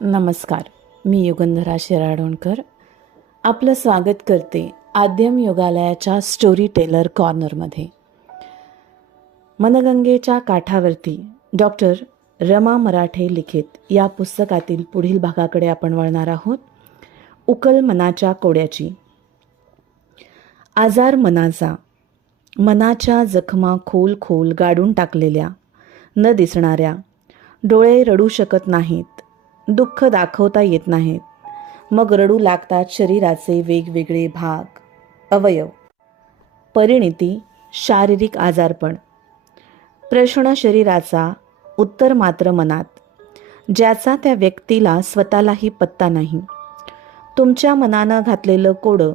नमस्कार. मी युगंधरा शिराडोणकर आपलं स्वागत करते आद्यम योगालयाच्या स्टोरी टेलर कॉर्नरमध्ये. मनगंगेच्या काठावरती डॉक्टर रमा मराठे लिखित या पुस्तकातील पुढील भागाकडे आपण वळणार आहोत. उकल मनाच्या कोड्याची. आजार मनाचा, मनाच्या जखमा खोल खोल गाडून टाकलेल्या, न दिसणाऱ्या, डोळे रडू शकत नाहीत, दुःख दाखवता येत नाहीत, मग रडू लागतात शरीराचे वेगवेगळे भाग, अवयव. परिणिती शारीरिक आजारपण. प्रश्न शरीराचा, उत्तर मात्र मनात, ज्याचा त्या व्यक्तीला स्वतःलाही पत्ता नाही. तुमच्या मनानं घातलेलं कोडं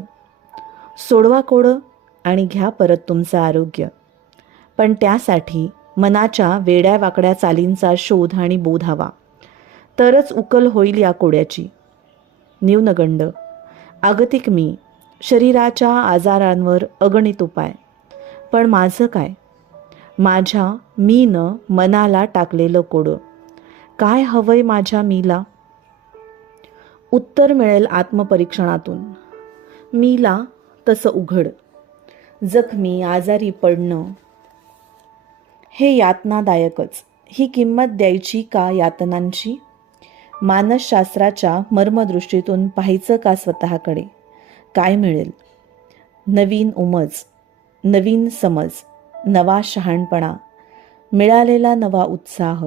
सोडवा, कोडं, आणि घ्या परत तुमचं आरोग्य. पण त्यासाठी मनाच्या वेड्या वाकड्या चालींचा शोध आणि बोध हवा, तरच उकल होईल या कोड्याची. न्यूनगंड, आगतिक मी, शरीराच्या आजारांवर अगणित उपाय. पण माझं काय? माझ्या मीनं मनाला टाकलेलं कोडं. काय हवंय माझ्या मीला? उत्तर मिळेल आत्मपरीक्षणातून. मीला तसं उघड. जखमी आजारी पडणं हे यातनादायकच. ही किंमत द्यायची का यातनांची? मानसशास्त्राच्या मर्मदृष्टीतून पाहायचं का स्वतःकडे? काय मिळेल? नवीन उमज, नवीन समज, नवा शहाणपणा, मिळालेला नवा उत्साह,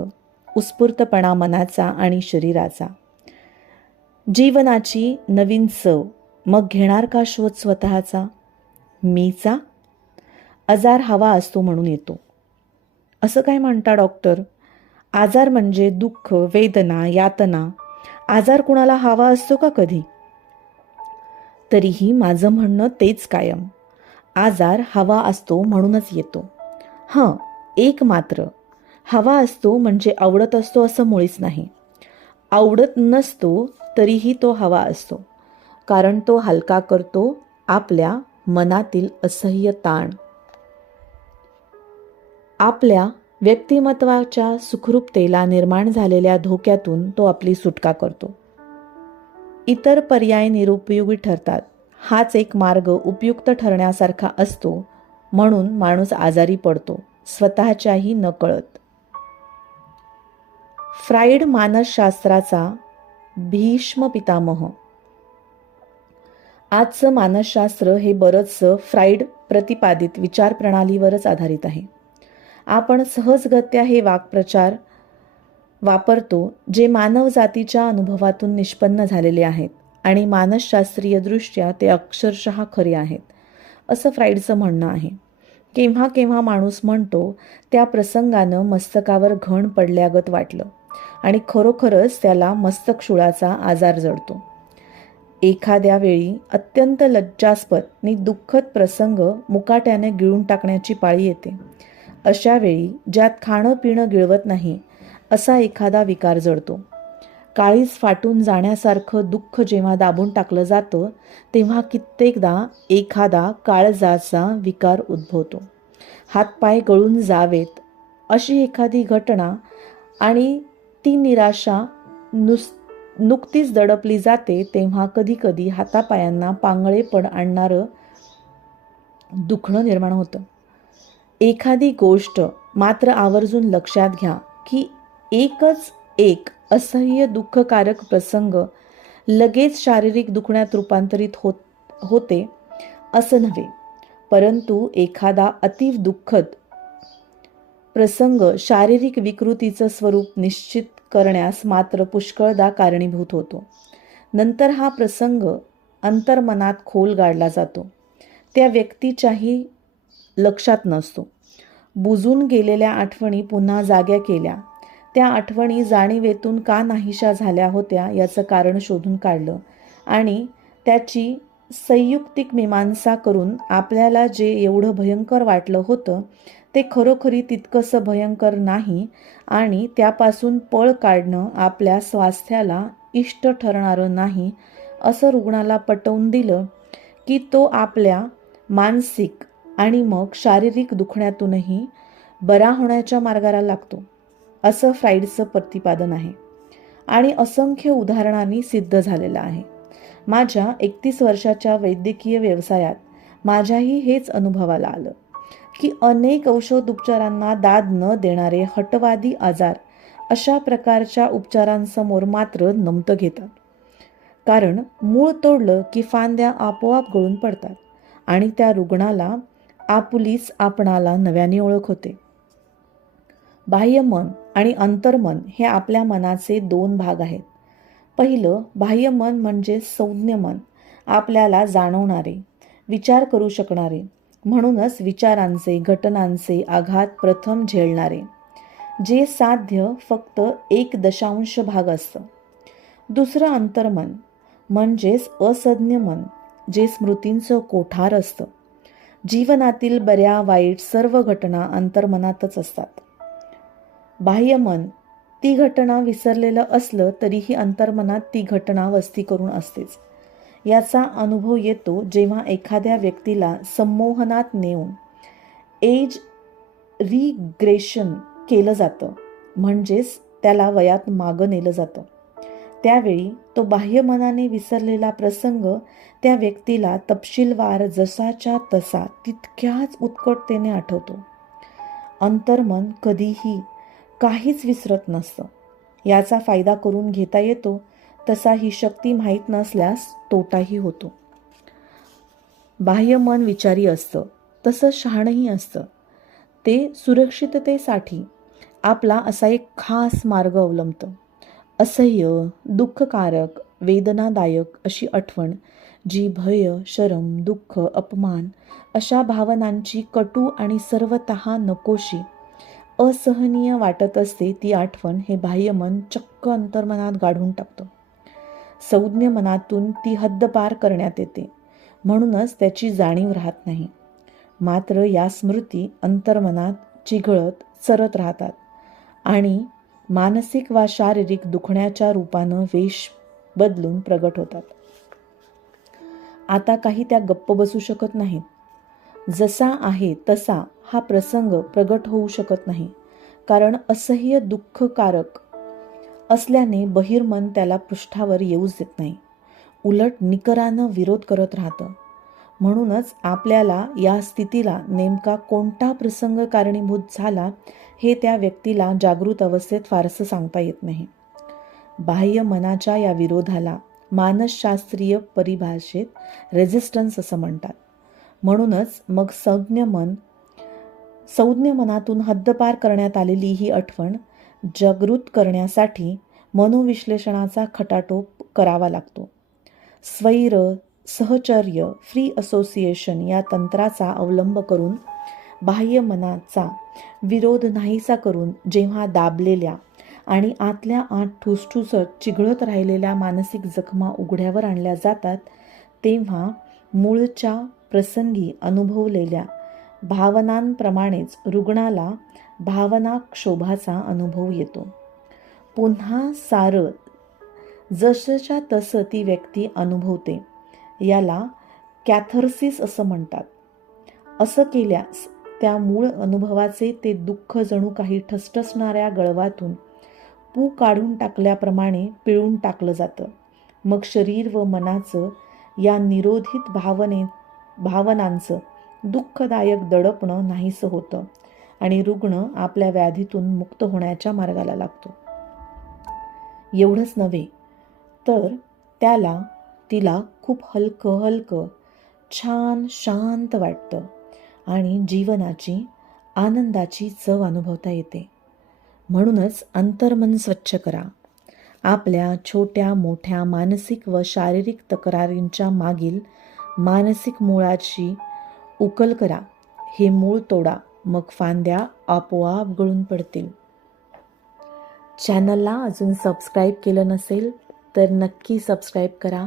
उत्स्फूर्तपणा मनाचा आणि शरीराचा, जीवनाची नवीन चव. मग घेणार का शोध स्वतःचा, मीचा? आजार हवा असतो म्हणून येतो, असं काय म्हणता डॉक्टर? आजार म्हणजे दुःख, वेदना, यातना. आजार कुणाला हवा असतो का कधी? तरीही माझं म्हणणं तेच कायम. आजार हवा असतो म्हणूनच येतो. एक मात्र, हवा असतो म्हणजे आवडत असतो असं मुळीच नाही. आवडत नसतो तरीही तो हवा असतो, कारण तो हलका करतो आपल्या मनातील असह्य ताण. आपल्या व्यक्तिमत्वाच्या सुखरूपतेला निर्माण झालेल्या धोक्यातून तो आपली सुटका करतो. इतर पर्याय निरुपयोगी ठरतात. हाच एक मार्ग उपयुक्त ठरण्यासारखा असतो, म्हणून माणूस आजारी पडतो, स्वतःच्याही नकळत. फ्राईड मानसशास्त्राचा भीष्म पितामह. आजचं मानसशास्त्र हे बरंचसं फ्राईड प्रतिपादित विचारप्रणालीवरच आधारित आहे. आपण सहजगत्या हे वाक्प्रचार वापरतो जे मानवजातीच्या अनुभवातून निष्पन्न झालेले आहेत आणि मानसशास्त्रीय दृष्ट्या ते अक्षरशः खरे आहेत, असं फ्राईडचं म्हणणं आहे. केव्हा केव्हा माणूस म्हणतो त्या प्रसंगानं मस्तकावर घण पडल्यागत वाटलं आणि खरोखरच त्याला मस्तकशूळाचा आजार जडतो. एखाद्या वेळी अत्यंत लज्जास्पद आणि दुःखद प्रसंग मुकाट्याने गिळून टाकण्याची पाळी येते. अशा वेळी ज्यात खाणं पिणं गिळवत नाही असा एखादा विकार जडतो. काळीज फाटून जाण्यासारखं दुःख जेव्हा दाबून टाकलं जातं तेव्हा कित्येकदा एखादा काळजाचा विकार उद्भवतो. हातपाय गळून जावेत अशी एखादी घटना आणि ती निराशा नुकतीच दडपली जाते तेव्हा कधीकधी हातापायांना पांगळेपण आणणारं दुखणं निर्माण होतं. एखादी गोष्ट मात्र आवर्जून लक्षात घ्या की एकच एक असह्य दुःखकारक प्रसंग लगेच शारीरिक दुखण्यात रूपांतरित होते असं नव्हे, परंतु एखादा अतीव दुःखद प्रसंग शारीरिक विकृतीचं स्वरूप निश्चित करण्यास मात्र पुष्कळदा कारणीभूत होतो. नंतर हा प्रसंग अंतर्मनात खोल गाडला जातो, त्या व्यक्तीच्याही लक्षात नसतो. बुजून गेलेल्या आठवणी पुन्हा जाग्या केल्या, त्या आठवणी जाणीवेतून का नाहीशा झाल्या होत्या याचं कारण शोधून काढलं आणि त्याची संयुक्तिक मीमांसा करून आपल्याला जे एवढं भयंकर वाटलं होतं ते खरोखरी तितकंसं भयंकर नाही आणि त्यापासून पळ काढणं आपल्या स्वास्थ्याला इष्ट ठरणारं नाही असं रुग्णाला पटवून दिलं की तो आपल्या मानसिक आणि मग शारीरिक दुखण्यातूनही बरा होण्याच्या मार्गाला लागतो, असं फ्राईडचं प्रतिपादन आहे. आणि असंख्य उदाहरणांनी सिद्ध झालेला आहे. माझ्या 31 वर्षाच्या वैद्यकीय व्यवसायात माझ्याही हेच अनुभवाला आलं की अनेक औषधोपचारांना दाद न देणारे हटवादी आजार अशा प्रकारच्या उपचारांसमोर मात्र नमतं घेतात. कारण मूळ तोडलं की फांद्या आपोआप गळून पडतात आणि त्या रुग्णाला आपुलीच आपणाला नव्याने ओळख होते. बाह्यमन आणि अंतर्मन हे आपल्या मनाचे दोन भाग आहेत. पहिलं बाह्यमन म्हणजे संज्ञ मन, आपल्याला जाणवणारे, विचार करू शकणारे, म्हणूनच विचारांचे, घटनांचे आघात प्रथम झेलणारे, जे साध्य फक्त 1 भाग असतं. दुसरं अंतर्मन म्हणजेच असंज्ञ मन, जे स्मृतींचं कोठार असतं. जीवनातील बऱ्या वाईट सर्व घटना अंतर्मनातच असतात. बाह्यमन ती घटना विसरलेलं असलं तरीही अंतर्मनात ती घटना वस्ती करून असतेच. याचा अनुभव येतो जेव्हा एखाद्या व्यक्तीला संमोहनात नेऊन एज रिग्रेशन केलं जातं, म्हणजेच त्याला वयात मागं नेलं जातं. त्यावेळी तो बाह्यमनाने विसरलेला प्रसंग त्या व्यक्तीला तपशीलवार जसाच्या तसा तितक्याच उत्कटतेने आठवतो. अंतर्मन कधीही काहीच विसरत नसतं. याचा फायदा करून घेता येतो, तसा ही शक्ती माहीत नसल्यास तोटाही होतो. बाह्यमन विचारी असतं, तसं शहाणही असतं. ते सुरक्षिततेसाठी आपला असा एक खास मार्ग अवलंबतं. असह्य, दुःखकारक, वेदनादायक अशी आठवण, जी भय, शरम, दुःख, अपमान अशा भावनांची कटू आणि सर्वतः नकोशी, असहनीय वाटत असते, ती आठवण हे बाह्यमन चक्क अंतर्मनात गाढून टाकतं. संज्ञ मनातून ती हद्दपार करण्यात येते, म्हणूनच त्याची जाणीव राहत नाही. मात्र या स्मृती अंतर्मनात चिघळत चरत राहतात आणि मानसिक वा शारीरिक दुखण्याच्या रूपानं वेश बदलून प्रगट होतात. आता काही त्या गप्प बसू शकत नाहीत. जसा आहे तसा हा प्रसंग प्रगट होऊ शकत नाही, कारण असह्य दुःखकारक असल्याने बहिर्मन त्याला पृष्ठावर येऊच देत नाही. उलट निकरानं विरोध करत राहतं. म्हणूनच आपल्याला या स्थितीला नेमका कोणता प्रसंग कारणीभूत झाला हे त्या व्यक्तीला जागृत अवस्थेत फारसं सांगता येत नाही. बाह्य मनाच्या या विरोधाला मानसशास्त्रीय परिभाषेत रेझिस्टन्स असं म्हणतात. म्हणूनच मग संज्ञ मनातून हद्दपार करण्यात आलेली ही आठवण जागृत करण्यासाठी मनोविश्लेषणाचा खटाटोप करावा लागतो. स्वैर, सहचर्य, फ्री असोसिएशन या तंत्राचा अवलंब करून बाह्य मनाचा विरोध नाहीसा करून जेव्हा दाबलेल्या आणि आतल्या आत ठुसठुसत चिघळत राहिलेल्या मानसिक जखमा उघड्यावर आणल्या जातात, तेव्हा मूळच्या प्रसंगी अनुभवलेल्या भावनांप्रमाणेच रुग्णाला भावनाक्षोभाचा अनुभव येतो. पुन्हा सारं जसच्या तसं ती व्यक्ती अनुभवते. याला कॅथर्सिस असं म्हणतात. असं केल्यास त्या मूळ अनुभवाचे ते दुःख जणू काही ठसठसणाऱ्या गळवातून पू काढून टाकल्याप्रमाणे पिळून टाकलं जातं. मग शरीर व मनाचं या निरोधित भावनांचं दुःखदायक दडपणं नाहीसं होतं आणि रुग्ण आपल्या व्याधीतून मुक्त होण्याच्या मार्गाला लागतो. एवढंच नव्हे तर तिला खूप हलकं छान शांत वाटतं आणि जीवनाची आनंदाची चव अनुभवता येते. म्हणूनच अंतर्मन स्वच्छ करा. आपल्या छोट्या मोठ्या मानसिक व शारीरिक तक्रारींच्या मागील मानसिक मुळाची उकल करा. हे मूळ तोडा, मग फांद्या आपोआप गळून पडतील. चॅनलला अजून सबस्क्राईब केलं नसेल तर नक्की सबस्क्राईब करा,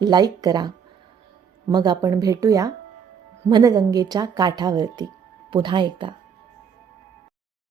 लाईक करा. मग आपण भेटूया मनगंगेच्या काठावरती पुन्हा एकदा.